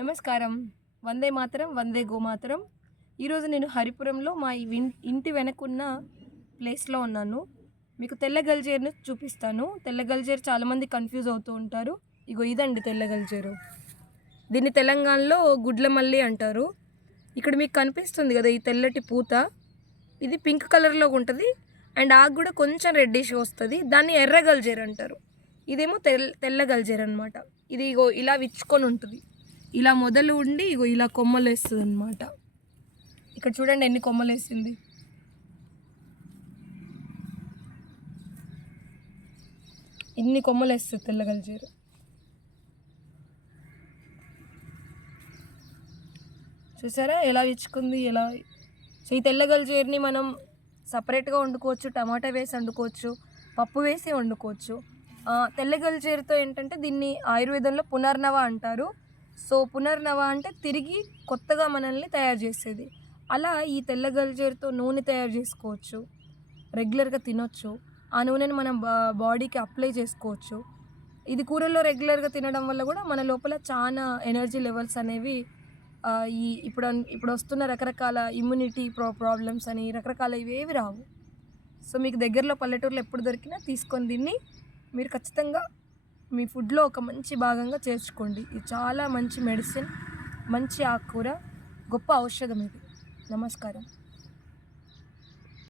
నమస్కారం. వందే మాతరం వందే గోమాతరం. ఈరోజు నేను హరిపురంలో మా ఇంటి వెనకున్న ప్లేస్లో ఉన్నాను. మీకు తెల్ల గల్జేరును చూపిస్తాను. తెల్ల గల్జేరు చాలామంది కన్ఫ్యూజ్ అవుతూ ఉంటారు. ఇగో ఇదండి తెల్ల గల్జేరు దీన్ని తెలంగాణలో గుడ్లమల్లి అంటారు. ఇక్కడ మీకు కనిపిస్తుంది కదా ఈ తెల్లటి పూత. ఇది పింక్ కలర్లో ఉంటుంది. అండ్ ఆకు కూడా కొంచెం రెడ్డిష్ వస్తుంది. దాన్ని ఎర్ర గల్జేరు అంటారు. ఇదేమో తెల్ల తెల్ల గల్జేరు అనమాట ఇది ఇగో ఇలా విచ్చుకొని ఉంటుంది. ఇలా మొదలు ఉండి ఇగో ఇలా కొమ్మలు వేస్తుంది అనమాట ఇక్కడ చూడండి ఎన్ని కొమ్మలు వేసింది ఇన్ని కొమ్మలు వేస్తుంది తెల్ల చూసారా ఎలా ఇచ్చుకుంది ఎలా సో ఈ తెల్ల మనం సపరేట్గా వండుకోవచ్చు టమాటా వేసి వండుకోవచ్చు పప్పు వేసి వండుకోవచ్చు. ఆ, ఏంటంటే దీన్ని ఆయుర్వేదంలో పునర్నవ అంటారు. సో పునర్నవ అంటే తిరిగి కొత్తగా మనల్ని తయారు చేసేది. అలా ఈ తెల్ల గల్జేరుతో నూనె తయారు చేసుకోవచ్చు. రెగ్యులర్గా తినొచ్చు. ఆ నూనెని మనం బా బాడీకి అప్లై చేసుకోవచ్చు. ఇది కూరల్లో రెగ్యులర్గా తినడం వల్ల కూడా మన లోపల చాలా ఎనర్జీ లెవెల్స్ అనేవి ఈ ఇప్పుడు ఇప్పుడు వస్తున్న రకరకాల ఇమ్యూనిటీ ప్రా ప్రాబ్లమ్స్ అని రకరకాల ఇవేవి రావు. సో మీకు దగ్గరలో పల్లెటూరులో ఎప్పుడు దొరికినా తీసుకొని దీన్ని మీరు ఖచ్చితంగా మీ ఫుడ్లో ఒక మంచి భాగంగా చేర్చుకోండి ఇది చాలా మంచి మెడిసిన్ మంచి ఆకుకూర గొప్ప ఔషధం ఇది. నమస్కారం.